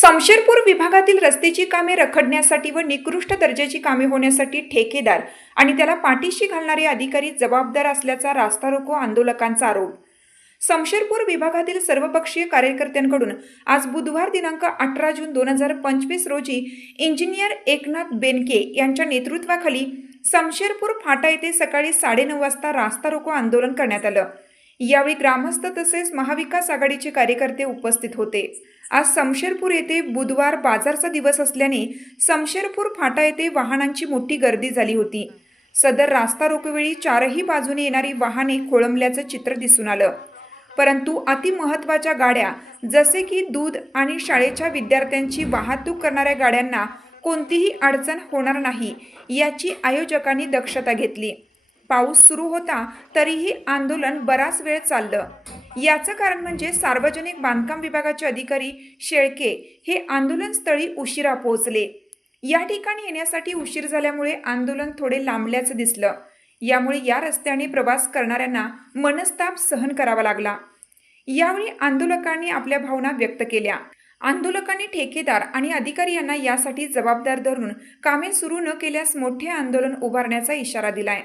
समशेरपूर विभागातील रस्त्याची कामे रखडण्यासाठी व निकृष्ट दर्जाची कामे होण्यासाठी ठेकेदार आणि त्याला पाठीशी घालणारे अधिकारी जबाबदार असल्याचा रास्ता रोको आंदोलकांचा आरोप. समशेरपूर विभागातील सर्वपक्षीय कार्यकर्त्यांकडून आज बुधवार दिनांक अठरा जून दोन हजार पंचवीस रोजी इंजिनियर एकनाथ बेनके यांच्या नेतृत्वाखाली समशेरपूर फाटा येथे सकाळी साडेनऊ वाजता रास्ता रोको आंदोलन करण्यात आलं. यावेळी ग्रामस्थ तसेच महाविकास आघाडीचे कार्यकर्ते उपस्थित होते. आज समशेरपूर येथे बुधवार बाजारचा दिवस असल्याने समशेरपूर फाटा येथे वाहनांची मोठी गर्दी झाली होती. सदर रास्ता रोकवेळी चारही बाजूने येणारी वाहने खोळंबल्याचं चित्र दिसून आलं. परंतु अतिमहत्वाच्या गाड्या जसे की दूध आणि शाळेच्या विद्यार्थ्यांची वाहतूक करणाऱ्या गाड्यांना कोणतीही अडचण होणार नाही याची आयोजकांनी दक्षता घेतली. पाऊस सुरू होता तरीही आंदोलन बराच वेळ चाललं. याचं कारण म्हणजे सार्वजनिक बांधकाम विभागाचे अधिकारी शेळके हे आंदोलनस्थळी उशिरा पोहोचले. या ठिकाणी येण्यासाठी उशीर झाल्यामुळे आंदोलन थोडे लांबल्याचं दिसलं. यामुळे या रस्त्याने प्रवास करणाऱ्यांना मनस्ताप सहन करावा लागला. यावेळी आंदोलकांनी आपल्या भावना व्यक्त केल्या. आंदोलकांनी ठेकेदार आणि अधिकारी यांना यासाठी जबाबदार धरून कामे सुरू न केल्यास मोठे आंदोलन उभारण्याचा इशारा दिलाय.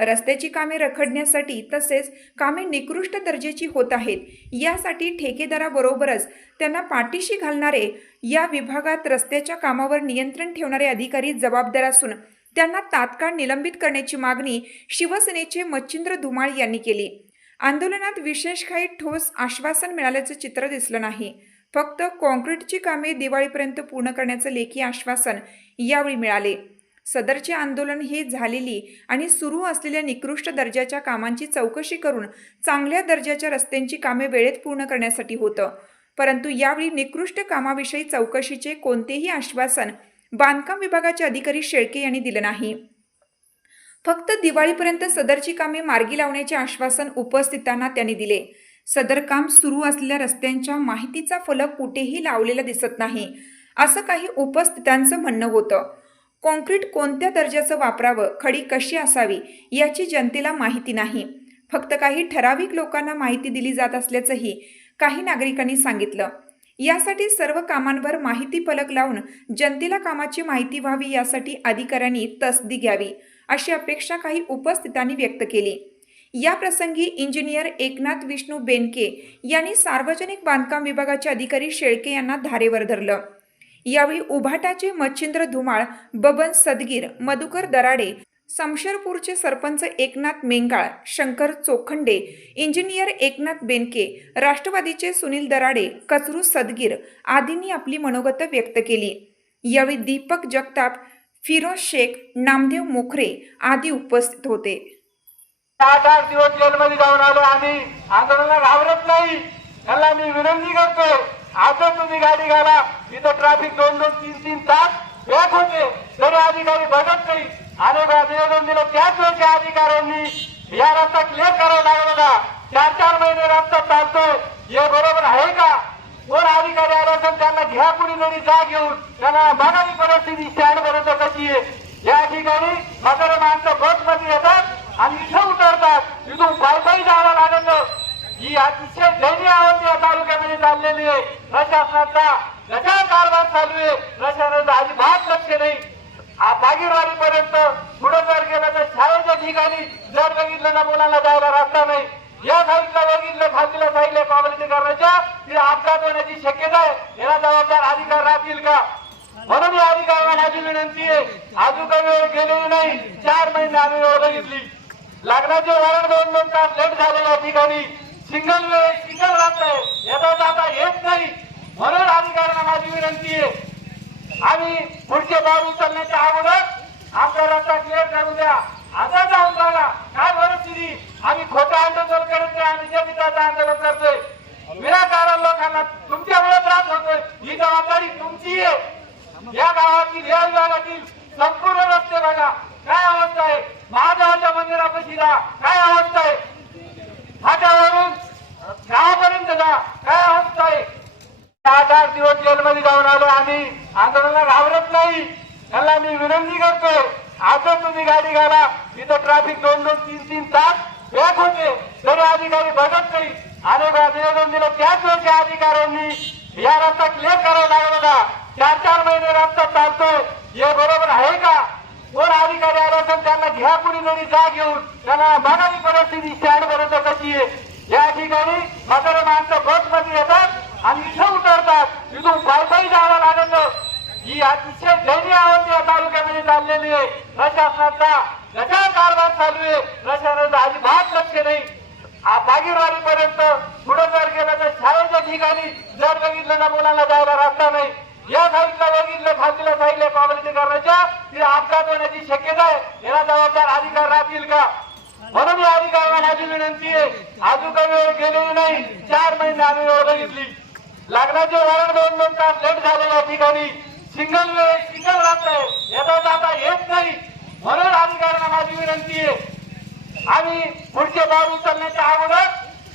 रस्त्याची कामे रखडण्यासाठी तसेच कामे निकृष्ट दर्जाची होत आहेत. यासाठी ठेकेदाराबरोबरच त्यांना पाठीशी घालणारे या विभागात रस्त्याच्या कामावर नियंत्रण ठेवणारे अधिकारी जबाबदार असून त्यांना तात्काळ निलंबित करण्याची मागणी शिवसेनेचे मच्छिंद्र धुमाळ यांनी केली. आंदोलनात विशेष काही ठोस आश्वासन मिळाल्याचं चित्र दिसलं नाही. फक्त कॉन्क्रीटची कामे दिवाळीपर्यंत पूर्ण करण्याचं लेखी आश्वासन यावेळी मिळाले. सदरचे आंदोलन ही झालेली आणि सुरू असलेल्या निकृष्ट दर्जाच्या कामांची चौकशी करून चांगल्या दर्जाच्या रस्त्यांची कामे वेळेत पूर्ण करण्यासाठी होतं. परंतु यावेळी निकृष्ट कामाविषयी चौकशीचे कोणतेही आश्वासन बांधकाम विभागाचे अधिकारी शेळके यांनी दिलं नाही. फक्त दिवाळीपर्यंत सदरची कामे मार्गी लावण्याचे आश्वासन उपस्थितांना त्यांनी दिले. सदर काम सुरू असलेल्या रस्त्यांच्या माहितीचा फलक कुठेही लावलेला दिसत नाही असं काही उपस्थितांचं म्हणणं होतं. कॉन्क्रीट कोणत्या दर्जाचं वापरावं खडी कशी असावी याची जनतेला माहिती नाही. फक्त काही ठराविक लोकांना माहिती दिली जात असल्याचंही काही नागरिकांनी सांगितलं. यासाठी सर्व कामांवर माहिती फलक लावून जनतेला कामाची माहिती व्हावी यासाठी अधिकाऱ्यांनी तसदी घ्यावी अशी अपेक्षा काही उपस्थितांनी व्यक्त केली. या प्रसंगी इंजिनियर एकनाथ विष्णू बेनके यांनी सार्वजनिक बांधकाम विभागाचे अधिकारी शेळके यांना धारेवर धरलं. यावेळी उभाटाचे मच्छिंद्र धुमाळ बबन सदगीर मधुकर दराडे समशेरपूरचे सरपंच एकनाथ मेंगाळ शंकर चोखंडे इंजिनियर एकनाथ बेनके राष्ट्रवादीचे सुनील दराडे कचरू सदगीर आदींनी आपली मनोगत व्यक्त केली. यावेळी दीपक जगताप फिरोज शेख नामदेव मोखरे आदी उपस्थित होते. आठ आठ दिवस जेलमध्ये जाऊन आलो आम्ही आंदोलनाला घाबरत नाही. त्यांना मी विनंती करतो. आता तुम्ही गाडी घाला. इथं ट्रॅफिक दोन दोन तीन तीन तास. पॅक होते. तरी अधिकारी बघत नाही. आणि निवेदन दिलं. त्याच वेळच्या अधिकाऱ्यांनी या रस्ता क्लिअर करावा लागला का चार चार महिने रस्ता चालतोय. हे बरोबर आहे का? कोण अधिकारी आला असेल त्यांना घ्या कुणीतरी जा घेऊन. त्यांना बघावी परिस्थिती स्टँड पर्यंत कशी आहे? या ठिकाणी म्हातारे माणसं बसमध्ये येतात आणि इथं उतरतात. तिथून पायपायी जावं लागलं ही अतिशय दैनीय अवस्था या तालुक्यामध्ये चाललेली आहे. प्रशासनाचा कशा कारभार चालू आहे. प्रशासनाचा अजिबात लक्ष नाही. बागीरवाडी पर्यंत पुढे जर गेलं तर शाळेच्या ठिकाणी जर बघितलं ना मुलांना जायला रस्ता नाही. या साईडला बघितलं खाजूला साईडला काँग्रेसकरणाच्या तिथे अपघात होण्याची शक्यता आहे. याला जबाबदार अधिकार राहतील का? म्हणून या अधिकाऱ्यांना माझी विनंती आहे. अजून काही वेळ गेलेली नाही. चार महिने आम्ही वेळ बघितली. लग्नाचे वरण दोन दोन तास लेट झालेल्या ठिकाणी. सिंगल वे सिंगल राहत. आहे येता जाता येत नाही. म्हणून अधिकाऱ्यांना माझी विनंती आहे. आम्ही पुढचे पाऊल उचलण्याच्या अगोदर आमचा रस्ता क्लिअर करू द्या. आता जाऊन बघा काय परिस्थिती. आम्ही खोटं आंदोलन करत नाही आम्ही जमिताचं आंदोलन करतोय. विनाकारण लोकांना तुमच्यामुळे त्रास होतोय. ही जबाबदारी तुमची आहे. या गावातील या विभागातील संपूर्ण रस्ते बघा. काय अवस्था आहे? महादेवाच्या मंदिरापाशी राहा काय अवस्था आहे? गावापर्यंत जा काय अवस्था आहे आठ आठ दिवस जेलमध्ये जाऊन आलो आम्ही. आंदोलनाला घाबरत नाही. त्याला मी विनंती करतोय. आता तुम्ही गाडी घाला. इथं ट्रॅफिक दोन दोन तीन तीन तास बॅक होते. तरी अधिकारी बघत नाही अनेक निवेदन दिलं. त्याच वेळच्या अधिकाऱ्यांनी या रस्ता क्लिअर करायला लागला होता. चार चार महिने रस्ता चालतोय. हे बरोबर आहे का? कोण अधिकारी आला असेल त्यांना घ्या कुणी तरी जा घेऊन. त्यांना बघावी परिस्थिती स्टँड पर्यंत कशी आहे? या ठिकाणी म्हातारे माणसं बसमध्ये येतात आणि इथं उतरतात. इथून पायपायी जावं लागलं ही अतिशय दैनीय अवस्था या तालुक्यामध्ये चाललेली आहे. प्रशासनाचा गजा कारभार चालू आहे. प्रशासनाचं अजिबात लक्ष नाही. बागीरवाडी पर्यंत पुढे जर गेलं तर शाळेच्या ठिकाणी जर बघितलं ना मुलांना जायला रस्ता नाही. या साईडला बघितलं खालतीला साईडला काँग्रेसीकरणाच्या तिथे अपघात होण्याची शक्यता आहे. याला जबाबदार अधिकार राहतील का? म्हणून या अधिकाऱ्यांना माझी विनंती आहे. अजून काही वेळ गेलेली नाही. चार महिने आम्ही वेळ बघितली. लग्नाचे वरण दोन दोन तास लेट झाले या ठिकाणी सिंगल वेळ सिंगल राहतंय आहे. येता जाता येत नाही. म्हणून अधिकाऱ्यांना माझी विनंती आहे. आम्ही पुढचे पाऊल उचलण्याच्या अगोदर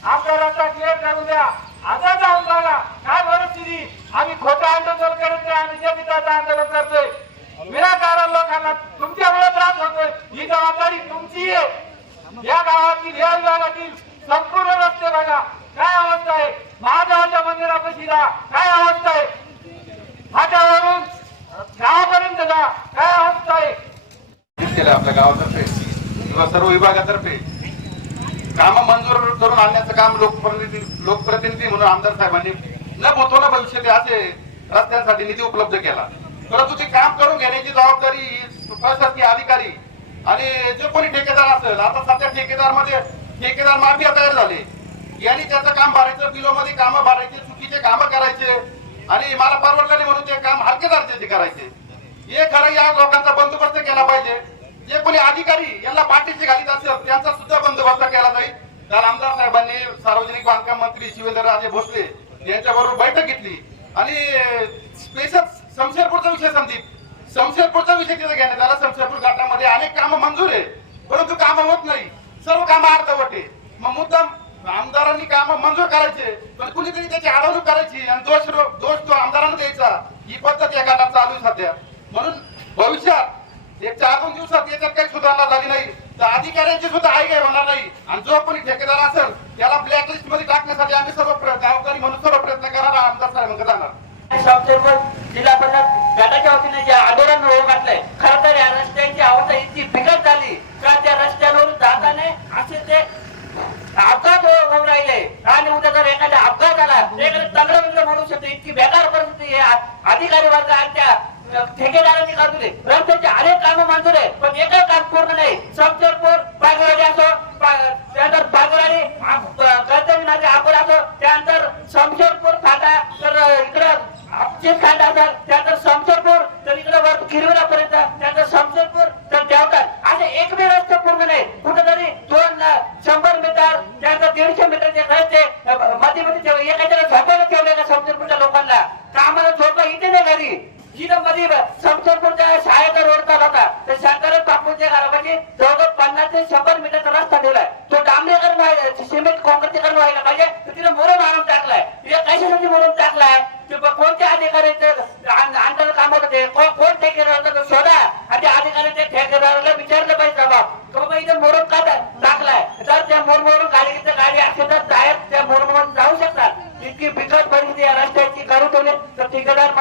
आपल्या रस्ता क्लिअर करू द्या. आता जाऊन बघा. काय परिस्थिती? आम्ही खोटं आंदोलन करत नाही. आम्ही जमिताचं आंदोलन करतोय. विनाकारण लोकांना तुमच्यामुळे त्रास होतोय. ही जबाबदारी तुमची आहे. या संपूर्ण रस्ते बघा. काय अवस्था आहे? महादेवाच्या मंदिरापाशी जा. काय अवस्था आहे? फाट्यावरून गावापर्यंत जा. काय अवस्था आहे? केलं आपल्या गावातर्फे. किंवा सर्व विभागातर्फे. काम मंजूर करून आणण्याचं काम लोकप्रतिनिधी लोकप्रतिनिधी म्हणून आमदार साहेबांनी न भूतोला भविष्यात असे रस्त्यांसाठी निधी उपलब्ध केला. परंतु ते काम करून घेण्याची जबाबदारी प्रशासकीय अधिकारी आणि जे कोणी ठेकेदार असेल आता सध्या ठेकेदारमध्ये ठेकेदार माफिया तयार झाले. यांनी त्याचं काम भरायचं बिलोमध्ये कामं भरायचे चुकीचे कामं करायचे. आणि मला परवडलं नाही म्हणून ते काम हलके दर्जाचे करायचे. हे खरं या लोकांचा बंदोबस्त केला पाहिजे. जे कोणी अधिकारी यांना पाठीशी घालीत असेल त्यांचा सुद्धा बंदोबस्त केला जाईल. काल आमदार साहेबांनी सार्वजनिक बांधकाम मंत्री शिवेंद्रराजे भोसले यांच्याबरोबर बैठक घेतली. आणि स्पेशल शमशेरपूरचा विषय समजित शमशेरपूरचा विषय तिथे घेण्यात आला. शमशेरपूर घाटामध्ये अनेक कामं मंजूर आहे परंतु कामं होत नाही. सर्व कामं अर्थ आहे मग मुद्दाम आमदारांनी काम मंजूर करायचे पण कुणीतरी त्याची अडवणूक करायची आणि दोष दोष तो आमदारांना द्यायचा. ही पद्धत या चालू सध्या. म्हणून भविष्यात एक चार दोन दिवसात याच्यात काही सुधारणा झाली नाही तर अधिकाऱ्यांची सुद्धा आई काय होणार नाही. आणि जो कोणी ठेकेदार असेल त्याला ब्लॅकलिस्टमध्ये टाकण्यासाठी आम्ही सर्व गावकरी म्हणून सर्व प्रयत्न करणार आमदार साहेबांकडे जाणार. शॉपसेवर जिल्हा परिषद गटाच्या वतीने जे आंदोलन होऊ घातलंय. तर या रस्त्यांची अवस्था इतकी बिकट झाली. का त्या असे ते अपघात हो- होऊन राहिले. आणि उद्या जर एखादा अपघात झाला तर एखादं म्हणू शकतो इतकी बेकार परिस्थिती अधिकारी वर्ग आणि त्या ठेकेदारांनी काढून रस्त्याचे अनेक कामं मंजूर आहे पण एकही काम पूर्ण नाही. समशेरपूर पागोराडी असो पा- त्यानंतर पागोराडी कर्तव्य अकोल असो त्यानंतर समशेरपूर फाटा तर अ, इकडं आपचीच खांडा असेल त्यानंतर समशेरपूर तर इकडे वर किरविरापर्यंत त्यानंतर समशेरपूर तर देवतात असे एक बी रस्ते पूर्ण नाही कुठेतरी दोन अ, शंभर मीटर त्यानंतर दीडशे मीटरचे रस्ते अ, मध्ये मध्ये ठेव एखाद्याला झोपायला ठेवले का समशेरपूरच्या लोकांना कामाला झोपा इथे नाही घरी जिथं मध्ये समशेरपूरच्या शाळेचा रोड चालू होता तर शंकर बापूच्या घरापाशी जवळजवळ पन्नास ते शंभर मीटरचा रस्ता ठेवलाय तो डांबरीकरण व्हायला सिमेंट काँक्रीटीकरण व्हायला पाहिजे तर तिथे मोरण आणून टाकलाय तिथे कशासाठी मोरण टाकलाय ते ब- कोणत्या अधिकाऱ्याचं आंदोलन काम होतं ते को- कोण ठेकेदार होतं तो शोधा आणि त्या अधिकाऱ्याच्या ठेकेदाराला विचारलं पाहिजे बाबा की बाबा इथे मोरण का टा- टाकलाय तर त्या मोरमोरून गाडी तर गाडी असेल तर जायत त्या मोरमोरून जाऊ शकतात इतकी बिकट परिस्थिती या रस्त्याची करू ठेवली तर ठेकेदार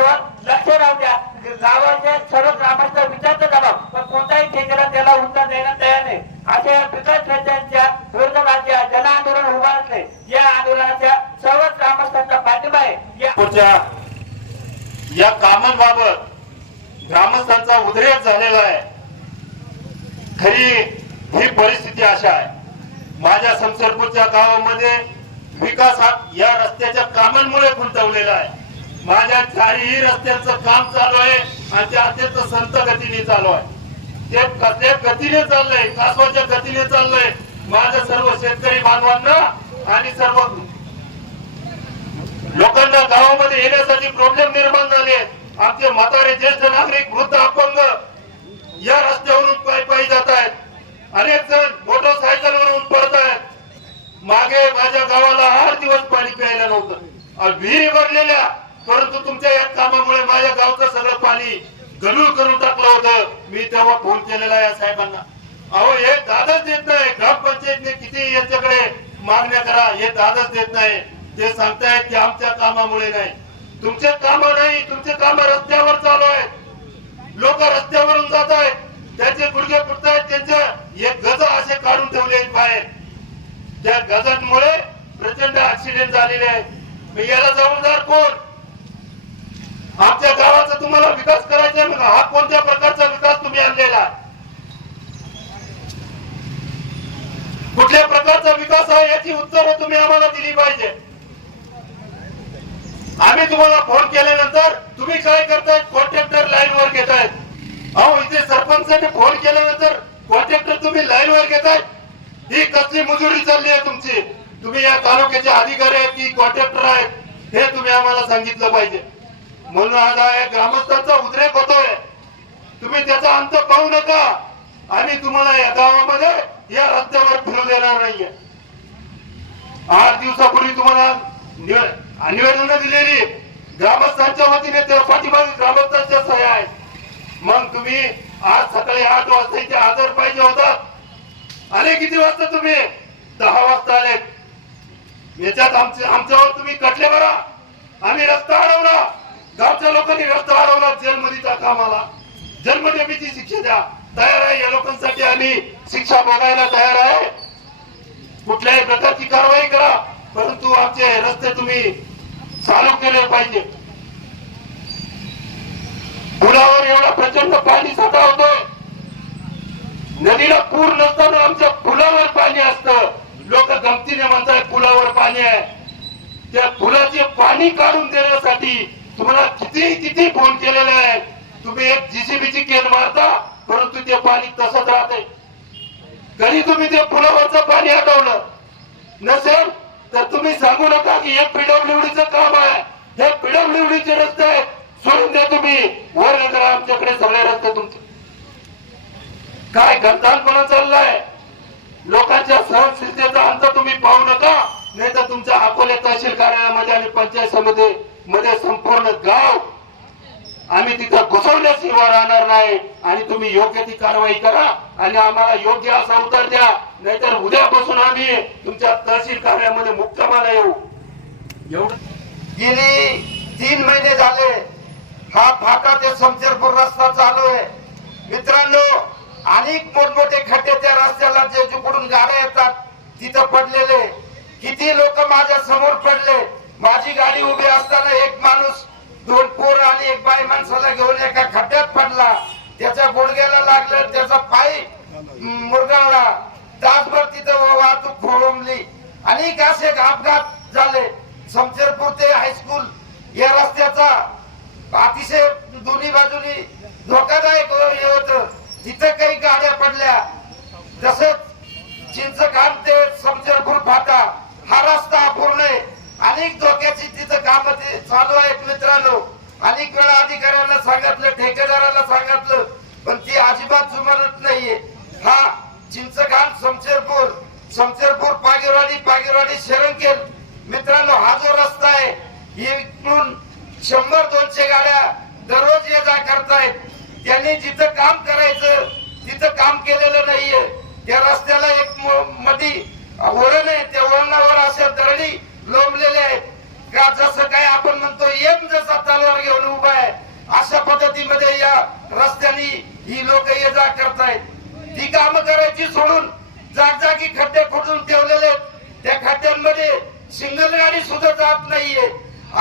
मंडळांजवळ लक्ष राहू द्या. गावाच्या सर्व ग्रामस्थ विचारतो जावा पण कोणताही ठेकेला त्याला उत्तर देण्यात तयार नाही. अशा या बिकट रस्त्यांच्या जन आंदोलन उभारले या आंदोलनाच्या सर्व ग्रामस्थांचा पाठिंबा आहे. या या कामांबाबत ग्रामस्थांचा उद्रेक झालेला आहे. खरी ही परिस्थिती अशा आहे. माझ्या समसरपूरच्या गावामध्ये विकास हा या रस्त्याच्या कामांमुळे गुंतवलेला आहे. माझ्या चारही रस्त्यांचं काम चालू आहे आणि ते अत्यंत संत गतीने चालू आहे. ते कसल्या गतीने चाललंय कासवाच्या गतीने चाललंय माझ्या सर्व शेतकरी बांधवांना आणि सर्व लोकांना गावामध्ये येण्यासाठी प्रॉब्लेम निर्माण झाले आमचे म्हातारे ज्येष्ठ नागरिक वृद्ध अपंग या रस्त्यावरून पायी पायी जात आहेत. अनेक जण मोटरसायकलवरून पडत आहेत. मागे माझ्या गावाला आठ दिवस पाणी प्यायला नव्हतं. आणि विहिरी भरलेल्या परंतु तुमच्या या कामामुळे माझ्या गावचं सगळं पाणी गलूळ करून टाकलं होतं. मी तेव्हा फोन केलेला आहे या साहेबांना. अहो हे दादच देत नाही. ग्रामपंचायतने किती यांच्याकडे मागण्या करा हे दादच देत नाही. ते सांगतायत की आमच्या कामामुळे नाही. तुमचे काम नाही तुमचे काम रस्त्यावर चालू आहेत. लोक रस्त्यावरून जात आहेत. त्यांचे गुडघे फुटतायत त्यांचे एक गज असे काढून ठेवले बाहेर. त्या गजांमुळे प्रचंड ऍक्सिडेंट झालेले आहेत. याला जबाबदार कोण? आमच्या गावाचा तुम्हाला विकास करायचा आहे मग हा कोणत्या प्रकारचा विकास तुम्ही आणलेला कुठल्या प्रकारचा विकास आहे याची उत्तरं तुम्ही आम्हाला दिली पाहिजे. आम्ही तुम्हाला फोन केल्यानंतर तुम्ही काय करताय कॉन्ट्रॅक्टर लाईन वर घेतायत. अहो इथे सरपंचाने फोन केल्यानंतर कॉन्ट्रॅक्टर तुम्ही लाईन वर घेताय ही कसली मजुरी चालली आहे तुमची? तुम्ही या तालुक्याचे अधिकारी आहेत की कॉन्ट्रॅक्टर आहेत? हे तुम्ही आम्हाला सांगितलं पाहिजे. म्हणून आज या ग्रामस्थांचा उद्रेक होतोय. तुम्ही त्याचा अंत पाहू नका. आणि तुम्हाला या गावामध्ये या रस्त्यावर फिरू देणार नाहीये. आठ दिवसापूर्वी तुम्हाला निवेदन दिलेली. ग्रामस्थांच्या वतीने त्या पाठीमागे ग्रामस्थांच्या सह्या आहेत. मग तुम्ही आज सकाळी आठ वाजता इथे हजर पाहिजे होता. आले किती वाजता तुम्ही? दहा वाजता आले. याच्यात आमचे आमच्यावर तुम्ही कटले बरा. आम्ही रस्ता अडवला. गावच्या लोकांनी व्यस्त अडवला जेलमध्ये कामाला. जन्मदेवीची शिक्षा द्या. तयार आहे या लोकांसाठी आम्ही शिक्षा बघायला तयार आहे. कुठल्याही प्रकारची कारवाई करा परंतु आमचे रस्ते तुम्ही चालू केले पाहिजे. पुलावर एवढा प्रचंड पाणी साठा होतोय नदीला पूर नसताना आमच्या पुलावर पाणी असतं. लोक गमतीने म्हणतात पुलावर पाणी आहे. त्या पुलाचे पाणी काढून देण्यासाठी तुम्हाला किती किती फोन केलेले आहे तुम्ही एक जीसीबीची केन मारता परंतु ते पाणी तसंच राहते. कधी तुम्ही ते पुलावरचं पाणी हटवलं. नसेल तर तुम्ही सांगू नका की हे पीडब्ल्यूडीचं काम आहे. हे पीडब्ल्यूडीचे रस्ते आहेत. सोडून द्या तुम्ही. वर नंतर आमच्याकडे सगळे रस्ते तुमचे. काय गंधानपणा चाललाय? लोकांच्या सहनशीलतेचा अंत तुम्ही पाहू नका. नाही तर तुमच्या अकोले तहसील कार्यालयामध्ये आणि पंचायत समिती मध्ये संपूर्ण गाव आम्ही तिथं घुसवल्याशिवाय राहणार नाही. आणि तुम्ही योग्य ती कारवाई करा आणि आम्हाला योग्य असा उत्तर द्या. नाहीतर उद्यापासून आम्ही तुमच्या तहसील कार्यालयामध्ये मुक्कामाला येऊ. एवढं? गेली तीन महिने झाले. हा फाटा ते शमशेरपूर रस्ता चालू आहे. मित्रांनो अनेक मोठमोठे खड्डे त्या रस्त्याला जे जिकडून गाड्या येतात. तिथं पडलेले. किती लोक माझ्यासमोर पडले. माझी गाडी उभी असताना एक माणूस दोन पोर आणि एक बाई माणसाला घेऊन एका खड्ड्यात पडला. त्याच्या गुडघ्याला लागलं त्याचा पाय मुरगाळला तासभर तिथं वाहतूक खोळंबली. अनेक असे अपघात झाले. समचेरपूर ते हायस्कूल या रस्त्याचा अतिशय दोन्ही बाजूनी धोकादायक होत. तिथं काही गाड्या पडल्या. तसंच चिंचखान ते शमशेरपूर फाटा हा रस्ता अपूर्ण आहे अनेक धोक्याची तिथं काम चालू आहेत मित्रांनो. अनेक वेळा अधिकाऱ्यांना सांगितलं ठेकेदाराला सांगितलं पण ती अजिबात जुमानत नाहीये. हा चिंचखान समशेरपूर समशेरपूर पागेवाडी पागेवाडी शरणकेल मित्रांनो हा जो रस्ता आहे इकडून शंभर दोनशे गाड्या दररोज ये जा करतायत. त्यांनी जिथं काम करायचं तिथं काम केलेलं नाहीये. त्या रस्त्याला एक म- मधी वळण आहे त्या वळणावर अशा दरडी लोंबलेल्या आहेत. का जसं काय आपण म्हणतो एम जसा तलवार घेऊन उभा आहे अशा पद्धतीमध्ये या रस्त्याने ही लोक ये जा करतायत. ती काम करायची सोडून जागजागी खड्डे खोदून ठेवलेले आहेत. त्या खड्ड्यांमध्ये सिंगल गाडी सुद्धा जात नाहीये.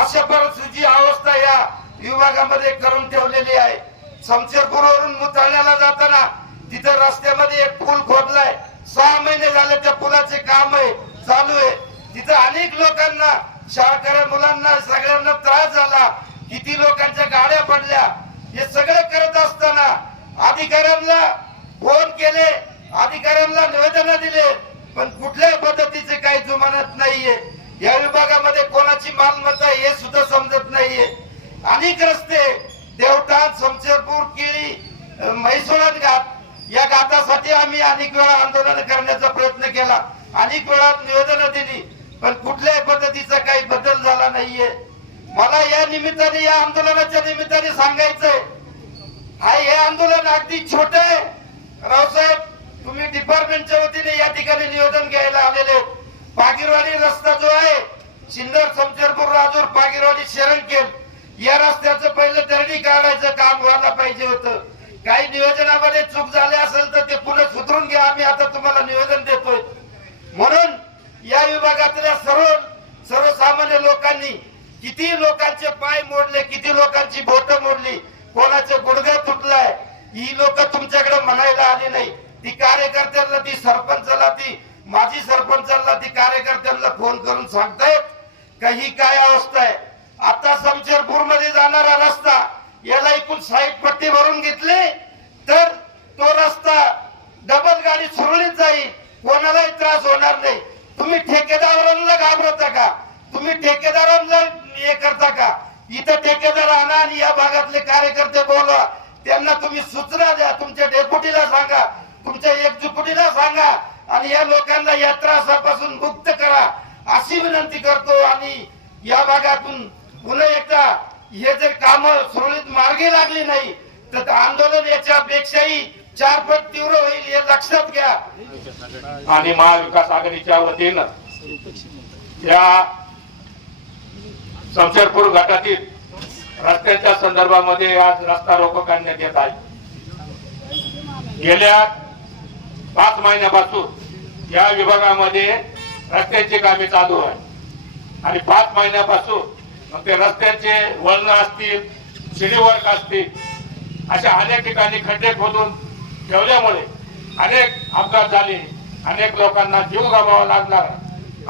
अशा परिस्थितीची अवस्था या विभागामध्ये करून ठेवलेली आहे. शमशेरपूरवरून मुताळ्याला जाताना तिथं रस्त्यामध्ये एक पूल खोदलाय. सहा महिने झाले त्या पुलाचे काम आहे चालू आहे. तिथं अनेक लोकांना शाळकऱ्या मुलांना सगळ्यांना त्रास झाला. किती लोकांच्या गाड्या पडल्या. हे सगळं करत असताना अधिकाऱ्यांना फोन केले. अधिकाऱ्यांना निवेदन दिले. पण कुठल्याही पद्धतीचे काही जुमानत नाहीये. या विभागामध्ये कोणाची मालमत्ता हे सुद्धा समजत नाहीये. अनेक रस्ते देवठाण शमशेरपूर केळी अं, घाट या घाटासाठी आम्ही अनेक वेळा आंदोलन करण्याचा प्रयत्न केला. अनेक वेळा निवेदन दिली. पण कुठल्याही पद्धतीचा काही बदल झाला नाहीये. मला या निमित्ताने या आंदोलनाच्या निमित्ताने सांगायचंय. हा हे आंदोलन अगदी छोट आहे. रावसाहेब तुम्ही डिपार्टमेंटच्या वतीने या ठिकाणी निवेदन घ्यायला आलेले पागिरवाडी पागीरवाडी रस्ता जो आहे सिन्नर समशेरपूर राजूर पागिरवाडी शरणकेल या रस्त्याचं पहिलं दरडी काढायचं काम व्हायला पाहिजे होतं. काही नियोजनामध्ये चूक झाली असेल तर ते पुढे सुधरून घ्या. आम्ही आता तुम्हाला निवेदन देतोय. म्हणून या विभागातल्या सर्व सर्वसामान्य लोकांनी किती लोकांचे पाय मोडले किती लोकांची बोट मोडली कोणाचे गुडघा तुटलाय ही लोक तुमच्याकडे म्हणायला आली नाही. ती कार्यकर्त्यांना ती सरपंचाला ती माजी सरपंचाला ती कार्यकर्त्यांना फोन करून सांगतायत का ही काय अवस्था आहे? आता समशेरपूरमध्ये जाणारा रस्ता याला एकूण साईड पट्टी भरून घेतली तर तो रस्ता डबल गाडी सुरळीत जाईल कोणालाही त्रास होणार नाही. तुम्ही ठेकेदारांना घाबरता का तुम्ही ठेकेदारांना हे करता का? इथं ठेकेदार आणा आणि या भागातले कार्यकर्ते बोला. त्यांना तुम्ही सूचना द्या. तुमच्या डेप्युटीला सांगा. तुमच्या एक्झिक्युटिव्हला सांगा. आणि या लोकांना या त्रासापासून मुक्त करा. अशी विनंती करतो आणि या भागातून पुन्हा एकदा हे जर काम सुरळीत मार्गी लागली नाही तर आंदोलन याच्यापेक्षाही चार पट तीव्र होईल हे लक्षात घ्या. आणि महाविकास आघाडीच्या वतीनं या शमशेरपूर गटातील रस्त्याच्या संदर्भामध्ये आज रस्ता रोको करण्यात येत आहे. गेल्या पाच महिन्यापासून या विभागामध्ये रस्त्यांची कामे चालू आहे आणि पाच महिन्यापासून मग ते रस्त्यांचे वळण असतील शिडीवर्क असतील अशा अनेक ठिकाणी खड्डे खोदून ठेवल्यामुळे अनेक अपघात झाले अनेक लोकांना जीव गमावा लागला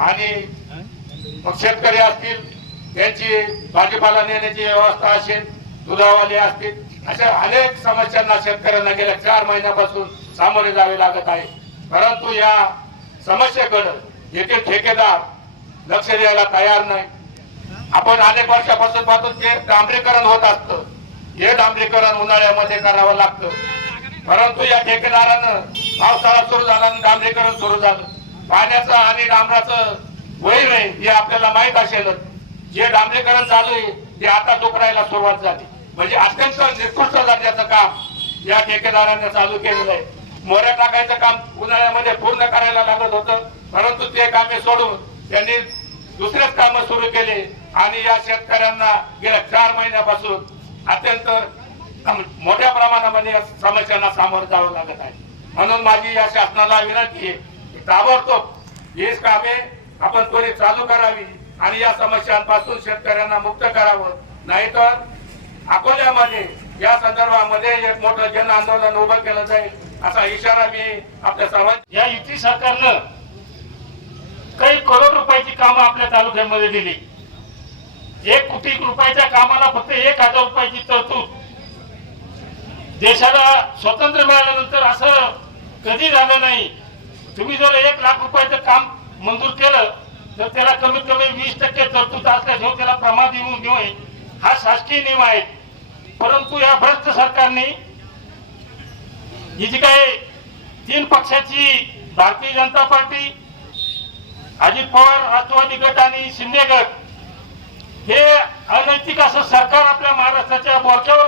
आणि मग शेतकरी असतील त्यांची भाजीपाला नेण्याची व्यवस्था असेल दुधावाले असतील अशा अनेक समस्यांना शेतकऱ्यांना गेल्या चार महिन्यापासून सामोरे जावे लागत आहे. परंतु या समस्येकडे येथील ठेकेदार लक्ष द्यायला तयार नाही. आपण अनेक वर्षापासून पाहतो ते डांबरीकरण होत असतं. हे डांबरीकरण उन्हाळ्यामध्ये करावं लागतं. परंतु या ठेकेदारानं पावसाळा सुरू झाला आणि डांबरीकरण सुरू झालं. पाण्याचं आणि डांबराचं वैर आहे हे आपल्याला माहीत असेल जे डांबरीकरण चालू आहे ते आता दुखरायला सुरुवात झाली. म्हणजे अत्यंत निकृष्ट दर्जाचं काम या ठेकेदाराने चालू केलेलं आहे. मोऱ्या टाकायचं काम उन्हाळ्यामध्ये पूर्ण करायला लागत होतं परंतु ते कामे सोडून त्यांनी दुसरेच काम सुरू केले. आणि या शेतकऱ्यांना गेल्या चार महिन्यापासून अत्यंत मोठ्या प्रमाणामध्ये या समस्यांना सामोरं जावं लागत आहे. म्हणून माझी या शासनाला विनंती आहे की ताबडतोब ही कामे आपण त्वरित चालू करावी आणि या समस्यांपासून शेतकऱ्यांना मुक्त करावं. नाहीतर अकोल्यामध्ये या संदर्भामध्ये एक मोठं जन आंदोलन उभं केलं जाईल असा इशारा मी आपल्या सर्वांना या युती सरकारनं काही करोड रुपयाची कामं आपल्या तालुक्यामध्ये दिली. एक कोटी रुपयाच्या कामाला फक्त एक हजार रुपयाची तरतूद देशाला स्वातंत्र्य मिळाल्यानंतर असं कधी झालं नाही. तुम्ही जर एक लाख रुपयाचं काम मंजूर केलं तर त्याला कमीत कमी वीस टक्के तरतूद असल्याशिवाय त्याला प्रमाद येऊ नये हा शासकीय नियम आहे. परंतु या भ्रष्ट सरकारने ही जी काय तीन पक्षाची भारतीय जनता पार्टी अजित पवार राष्ट्रवादी गट आणि शिंदे गट हे अनैतिक असं सरकार आपल्या महाराष्ट्राच्या बोरच्यावर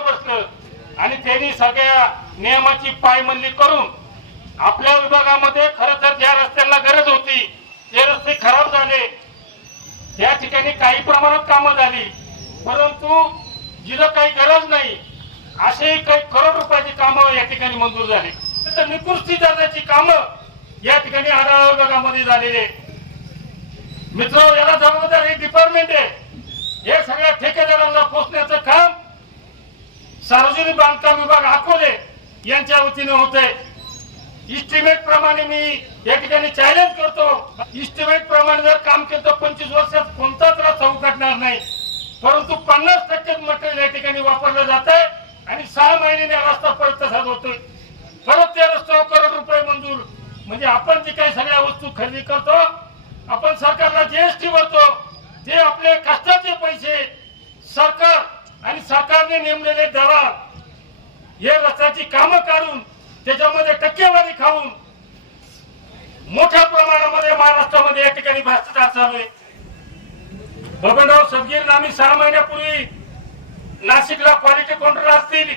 आणि त्यांनी सगळ्या नियमाची पायमल्ली करून आपल्या विभागामध्ये खर तर ज्या रस्त्यांना गरज होती ते रस्ते खराब झाले. त्या ठिकाणी काही प्रमाणात कामं झाली. परंतु जिथं काही गरज नाही असे काही करोड रुपयाची कामं या ठिकाणी मंजूर झाली. तर निकृष्टी दर्जाची कामं या ठिकाणी आढावा विभागामध्ये झालेली आहेत. मित्र याला जबाबदार हे डिपार्टमेंट आहे. हे सगळ्या ठेकेदारांना पोचण्याचं काम सार्वजनिक बांधकाम विभाग अकोले यांच्या वतीने होत आहे इस्टिमेट प्रमाणे मी या ठिकाणी चॅलेंज करतो. इस्टिमेट प्रमाणे जर काम केलं तर पंचवीस वर्षात कोणता त्रास होऊ उघडणार नाही. परंतु पन्नास टक्के मटेरियल या ठिकाणी वापरलं जात आहे आणि सहा महिन्याने रस्ता परत तसाच होतोय. परत त्या रस्त्यावर करोड रुपये मंजूर. म्हणजे आपण जे काही सगळ्या वस्तू खरेदी करतो आपण सरकारला जीएसटी भरतो ते आपले कष्टाचे पैसे सरकार आणि सरकारने नेमलेले दलाल हे रस्त्याची कामं काढून त्याच्यामध्ये टक्केवारी खाऊन मोठ्या प्रमाणामध्ये महाराष्ट्रामध्ये या ठिकाणी भ्रष्टाचार चालू आहे. बबनराव सदगीर आम्ही सहा महिन्यापूर्वी नाशिकला क्वालिटी काउंटर असतील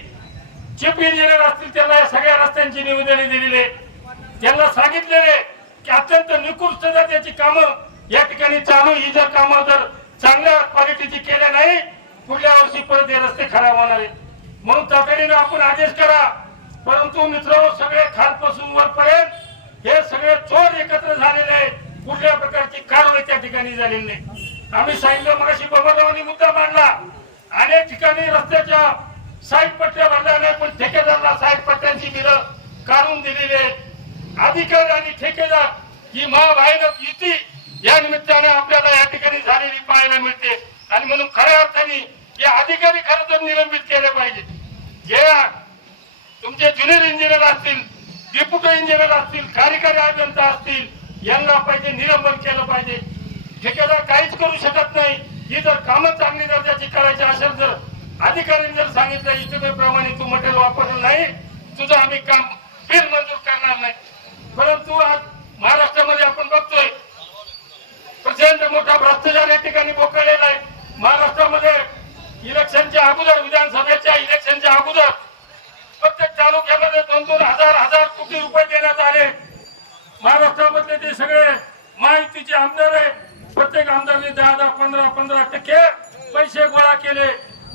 चीफ इंजिनियर असतील त्यांना या सगळ्या रस्त्यांची निवेदने दिलेले. त्यांना सांगितलेले की अत्यंत निकृष्ट त्याची कामं या ठिकाणी चालू ही जर कामं जर चांगल्या क्वालिटीची केल्या नाही पुढल्या वर्षी परत हे रस्ते खराब होणार आहेत. म्हणून तातडीनं आपण आदेश करा. परंतु मित्र सगळे खालपासून वरपर्यंत हे सगळे चोर एकत्र झालेले आहेत. कुठल्या प्रकारची कारवाई त्या ठिकाणी झालेली नाही. आम्ही सांगितलं मगाशी बाबारावांनी मुद्दा मांडला. अनेक ठिकाणी रस्त्याच्या साईड पट्ट्या भरल्या नाही पण ठेकेदाराला साईड पट्ट्यांची बिलं काढून दिलेली आहेत. अधिकारी आणि ठेकेदार ही महाभायनक युती या निमित्ताने आपल्याला या ठिकाणी झालेली पाहायला मिळते. आणि म्हणून खऱ्या अर्थाने हे अधिकारी खरं तर निलंबित केले पाहिजे. जे तुमचे ज्युनियर इंजिनियर असतील डिप्युटी इंजिनियर असतील कार्यकारी अभियंता असतील यांना पाहिजे निलंबन केलं पाहिजे. ठेकेदार काहीच करू शकत नाही. ही जर कामं चांगली दर्जाची करायची असेल तर अधिकाऱ्यांनी जर सांगितलं इष्टतेप्रमाणे तू मटेरियल वापरलं नाही तुझं आम्ही काम बिल मंजूर करणार नाही. परंतु आज महाराष्ट्रामध्ये आपण बघतोय प्रचंड मोठा भ्रष्टाचार या ठिकाणी बोकाळलेला आहे. महाराष्ट्रामध्ये इलेक्शनच्या अगोदर विधानसभेच्या इलेक्शनच्या अगोदर प्रत्येक तालुक्यामध्ये दोन दोन हजार हजार कोटी रुपये देण्यात आले. महाराष्ट्रामधले ते सगळे माहितीचे आमदार आहे प्रत्येक आमदारने दहा दहा पंधरा पंधरा टक्के पैसे गोळा केले.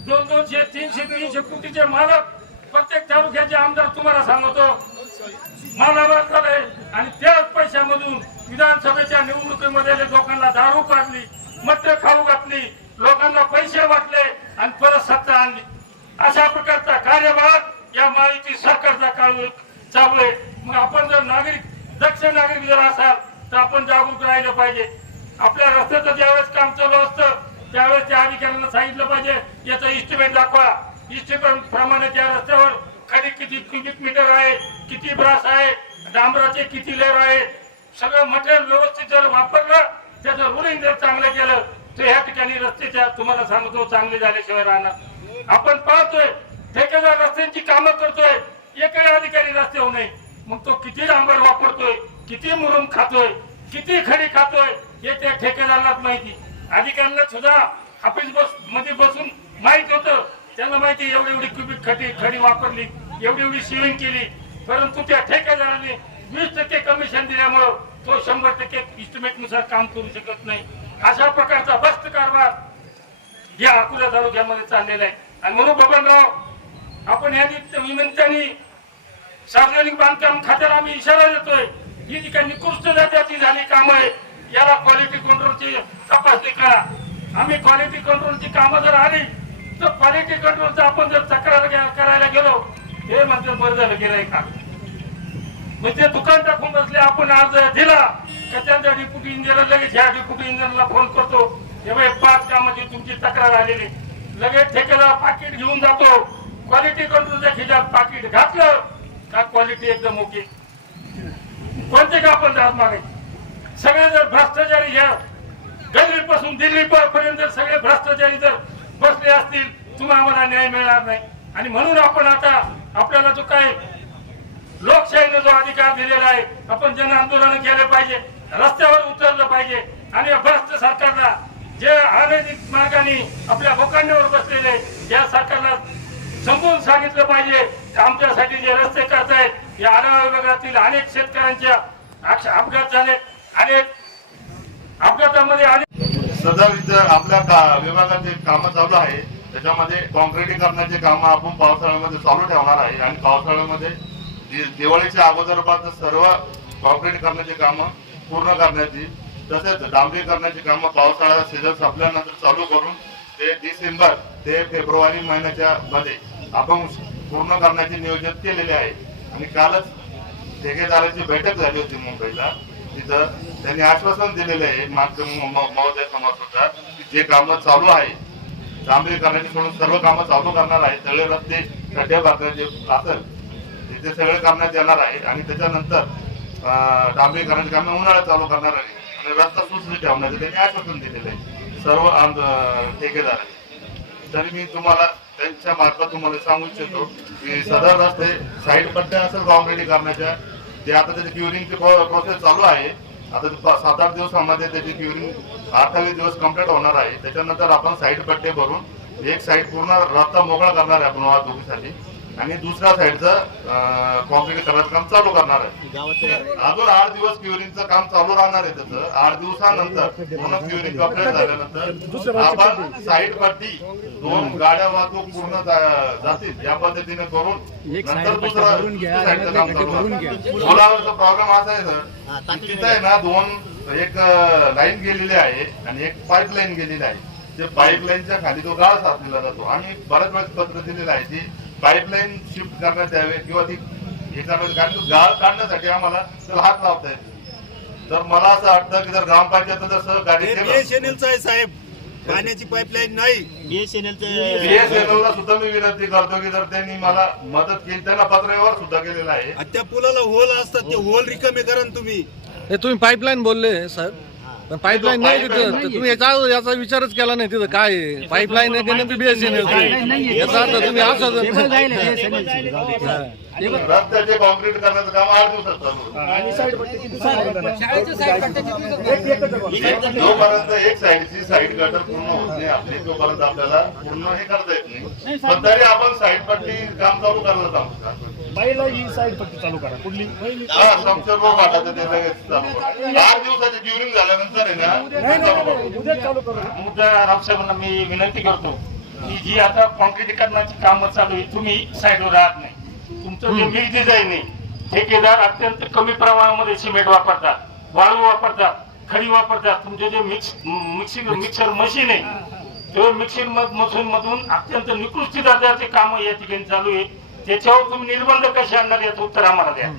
दोन दोनशे तीनशे तीनशे कोटीचे मालक प्रत्येक तालुक्याचे आमदार तुम्हाला सांगतो. मालाबाद झाले आणि त्याच पैशामधून विधानसभेच्या निवडणुकीमध्ये लोकांना दारू काढली मद्य खाऊ घातली लोकांना पैसे वाटले आणि परत सत्ता आणली. अशा प्रकारचा कार्यभाग या माहिती सरकारचा काळ चालू आहे. मग आपण जर नागरिक दक्ष नागरिक जर असाल तर आपण जागरूक राहिलं पाहिजे. आपल्या रस्त्याचं ज्यावेळेस काम चालू असतं त्यावेळेस त्या अधिकाऱ्यांना सांगितलं पाहिजे याचं इस्टिमेट दाखवा. इस्टिमेट प्रमाणे त्या रस्त्यावर खाली किती क्युबिक मीटर आहे किती ब्रास आहे डांबराचे किती लेअर आहे सगळं मटेरियल व्यवस्थित जर वापरलं त्याचं रुलिंग जर चांगलं केलं तर ह्या ठिकाणी रस्त्याच्या तुम्हाला सांगतो चांगले झाल्याशिवाय राहणार. आपण पाहतोय ठेकेदार रस्त्यांची कामं करतोय. एकही अधिकारी रस्त्यावर नाही मग तो किती डांबर वापरतोय किती मुरुम खातोय किती खडी खातोय हे त्या ठेकेदारालाच माहिती. अधिकाऱ्यांना सुद्धा ऑफिस बसमध्ये बसून माहीत होतं. त्यांना माहिती एवढी एवढी क्युबिक खडी खडी वापरली एवढी एवढी सिविंग केली. परंतु त्या ठेकेदाराने वीस टक्के कमिशन दिल्यामुळं तो शंभर टक्के इस्टिमेटनुसार काम करू शकत नाही. अशा प्रकारचा बस्त कारभार या अकोला तालुक्यामध्ये चाललेला आहे. आणि म्हणून बबनराव आपण या निमित्ताने सार्वजनिक बांधकाम खात्याला आम्ही इशारा देतोय. ही जी काही निकृष्ट दर्जाची झाली कामं आहे याला क्वालिटी कंट्रोलची तपासणी करा. आम्ही क्वालिटी कंट्रोलची कामं जर आली तर क्वालिटी कंट्रोलचा आपण जर तक्रार करायला गेलो हे म्हणतात बरं झालं गेलंय का? म्हणजे दुकान टाकून बसले आपण अर्ज दिला का त्यांचा डिप्युटी इंजिनियर लगेच ह्या डिप्युटी इंजिनियरला फोन करतो. हे बाई पाच कामाची तुमची तक्रार आलेली. लगेच ठेकेदार पाकिट घेऊन जातो. क्वालिटी कंट्रोलच्या खिशात पाकिट घातलं का क्वालिटी एकदम ओके कोणते का आपण दाद मागायचे? सगळे जर भ्रष्टाचारी ह्या गल्लीपासून दिल्ली पर्यंत जर सगळे भ्रष्टाचारी जर बसले असतील तुम्हाला आम्हाला न्याय मिळणार नाही. आणि म्हणून आपण आता आपल्याला जो काय लोकशाहीने जो अधिकार दिलेला आहे आपण जन आंदोलन केले पाहिजे रस्त्यावर उतरलं पाहिजे. आणि भ्रष्ट सरकारला जे अनैतिक मार्गाने आपल्या भोकांड्यावर बसलेले या सरकारला समजून सांगितलं पाहिजे आमच्यासाठी जे रस्ते करतायत या आढावा विभागातील अनेक शेतकऱ्यांच्या अपघात झाले. अनेक अपघातामध्ये अनेक सदर आपल्या का- विभागाचे कामं चालू आहे. त्याच्यामध्ये कॉन्क्रिटीकरणाचे कामं आपण पावसाळ्यामध्ये चालू ठेवणार आहे. आणि पावसाळ्यामध्ये दिवाळीच्या अगोदरपासून सर्व कॉन्क्रीट करण्याची कामं पूर्ण करण्याची तसेच डांबरी करण्याची कामं पावसाळा सीझन संपल्यानंतर चालू करून ते डिसेंबर ते फेब्रुवारी महिन्याच्या मध्ये आपण पूर्ण करण्याचे नियोजन केलेले आहे. आणि कालच ठेकेदाराची बैठक झाली होती मुंबईला. तिथं त्यांनी आश्वासन दिलेले आहे मागच्या महोदय समोर सुद्धा की जे कामं चालू आहे डांबरी करण्याची सोडून सर्व कामं चालू करणार आहे सगळे रस्ते खड्डे भरण्याचे असेल ते सगळे करण्यात येणार आहे आणि त्याच्यानंतर डांबरी डांबरीकरणाची कामं उन्हाळ्यात चालू करणार आहे आणि रस्ता सुसरी ठेवण्याचं त्यांनी आश्वासन दिलेलं आहे. सर्व आम- ठेकेदार तरी मी तुम्हाला त्यांच्या मार्फत तुम्हाला सांगू इच्छितो की सदर रस्ते साईड पट्ट्या असेल काँक्रिटीकरणाच्या ते आता त्याची क्युरिंगची प्रोसेस चालू आहे. आता सात आठ दिवसामध्ये त्याची क्युरिंग अठ्ठावीस दिवस कंप्लीट होणार आहे. त्याच्यानंतर आपण साईड पट्टे भरून एक साईड पूर्ण रस्ता मोकळा करणार आहे आपण वाहतुकीसाठी. आणि दुसऱ्या साईडचं कॉन्क्रीट करायचं काम चालू करणार आहे. अजून आठ दिवस क्युरिंगचं काम चालू राहणार आहे त्याचं. आठ दिवसानंतर पूर्ण क्युरिंग कंप्लीट झाल्यानंतर आपण साईड पट्टी दोन गाड्या वाहतूक पूर्ण जातील या पद्धतीने करून नंतर दुसरं साईडचं काम चालू. सोलावरचा प्रॉब्लेम असा आहे सर तिथं आहे ना दोन एक लाईन गेलेली आहे आणि एक पाईप लाईन गेलेली आहे. ते पाईपलाईनच्या खाली तो गाळ साचलेला जातो आणि बऱ्याच वेळेस पत्र दिलेलं आहे की पाईपलाईन शिफ्ट करण्यात यावे किंवा ती हे करण्यात कारण तो गाळ काढण्यासाठी आम्हाला त्याला हात लावता येतो. तर मला असं वाटतं की जर ग्रामपंचायत जर सहकार्य केलं बीएसएनएलचं आहे साहेब. पाण्याची पाईपलाईन नाही. BSNL ला सुद्धा मी विनंती करतो की जर त्यांनी मला मदत केली त्यांना पत्रव्यवहार सुद्धा केलेला आहे. त्या पुलाला होल असतात ते होल रिकामे करा तुम्ही. हे तुम्ही पाईपलाईन बोलले सर पण पाईपलाईन नाही तिथं. तर तुम्ही याचा याचा विचारच केला नाही तिथं. काय? आहे पाईपलाईन आहे की नाही? बीएसएनएल याचा अर्थ तुम्ही असं रस्त्याचे कॉन्क्रीट करण्याचं काम आठ दिवसात चालू. जोपर्यंत एक साईडची साईड गटर पूर्ण होत नाही आपली तोपर्यंत आपल्याला पूर्ण हे करता येत नाही. पण तरी आपण साईड पट्टी काम चालू करायला सांगतो बाईला ही साईड पट्टी चालू करा. कुठली? हा चालू. करा. उद्या रावसाहेबांना मी विनंती करतो की जी आता कॉन्क्रिटीकरणाची कामं चालू आहे तुम्ही साईडवर राहत नाही. तुमचं जे मिल डिझाईन आहे ठेकेदार अत्यंत कमी प्रमाणामध्ये सिमेंट वापरतात वाळू वापरतात खडी वापरतात. तुमचे जे मिक्स मिक्सिंग मिक्सर मशीन आहे तो मिक्सिंग मशीन मधून अत्यंत निकृष्ट दर्जाचे काम या ठिकाणी चालू आहे त्याच्यावर तुम्ही निर्बंध कसे आणणार याचं उत्तर आम्हाला द्या.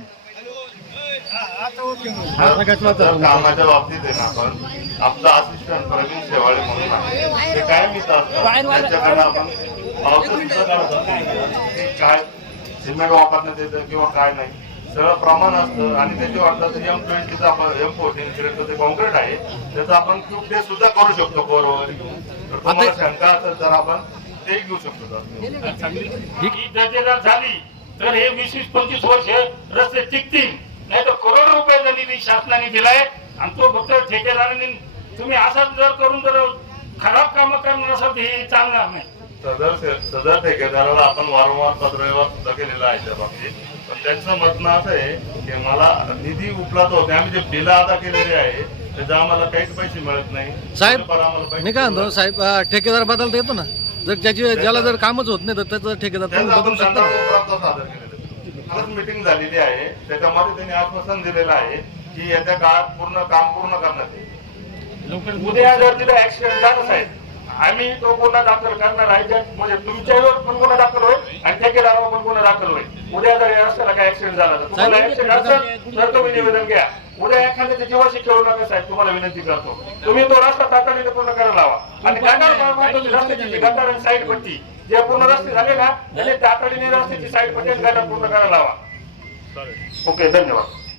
कामाच्या बाबतीत आहे ना आपण. आपला असिस्टंट प्रवीण शेवाळे म्हणून आहे. ते काय मी त्यांच्याकडे आपण काय सिमेंट वापरण्यात येतं किंवा काय नाही. सगळं प्रमाण असतं. आणि त्याची वाटतं तर एम ट्वेंटीचं आपण एम फोर्टीन ते कॉन्क्रीट आहे. त्याचं आपण क्यूब टेस्ट सुद्धा करू शकतो कोरवर तर तुम्हाला शंका असेल तर आपण ते घेऊ शकतो सर. ही दर्जेदार झाली तर हे वीस वीस पंचवीस वर्ष रस्ते टिकतील. नाही तर करोड शासनाने दिलाय. आणि तो फक्त ठेकेदारांनी तुम्ही असाच जर करून जर खराब कामं करणार असाल तर हे चालणार नाही. सदर सदर ठेकेदाराला आपण वारंवार पत्रव्यवहार सुद्धा केलेला आहे त्या बाबतीत. पण त्यांचं म्हणणं असं आहे की मला निधी उपलब्ध होते आम्ही जे बिलं अदा केलेले आहे त्याचे आम्हाला काहीच पैसे मिळत नाही. साहेब मी काय म्हणतो. साहेब ठेकेदार बदलता येतो ना? जर ज्याची ज्याला जर कामच होत नाही तर त्याचं ठेकेदार तुम्ही त्यांचं बदलू आपण शकता. संदर्भ प्रस्ताव सादर केलेले मीटिंग झालेली आहे. त्याच्यामध्ये त्यांनी आश्वासन दिलेलं आहे की येत्या काळात पूर्ण काम पूर्ण करण्यात येईल. उद्या जर तिथे ऍक्सिडेंट झालं साहेब आम्ही तो गुन्हा दाखल करणार आहे. ज्या- म्हणजे तुमच्यावर पण गुन्हा दाखल होईल आणि ठेकेदारावर पण गुन्हा दाखल होईल. उद्या जर या रस्त्याला काय ऍक्सिडेंट झाला तर तुम्हाला ऍक्सिडेंट असेल तर तुम्ही निवेदन घ्या. उद्या एखाद्याच्या जीवाशी खेळू नका साहेब तुम्हाला विनंती करतो. तुम्ही तो रस्ता तातडीने पूर्ण करायला लावा. आणि गटार महत्वाची रस्त्याची जी गटार आणि साईड पट्टी जे पूर्ण रस्ते झाले ना त्याने तातडीने रस्त्याची साईड पट्टी आणि गटार पूर्ण करायला लावा. ओके धन्यवाद.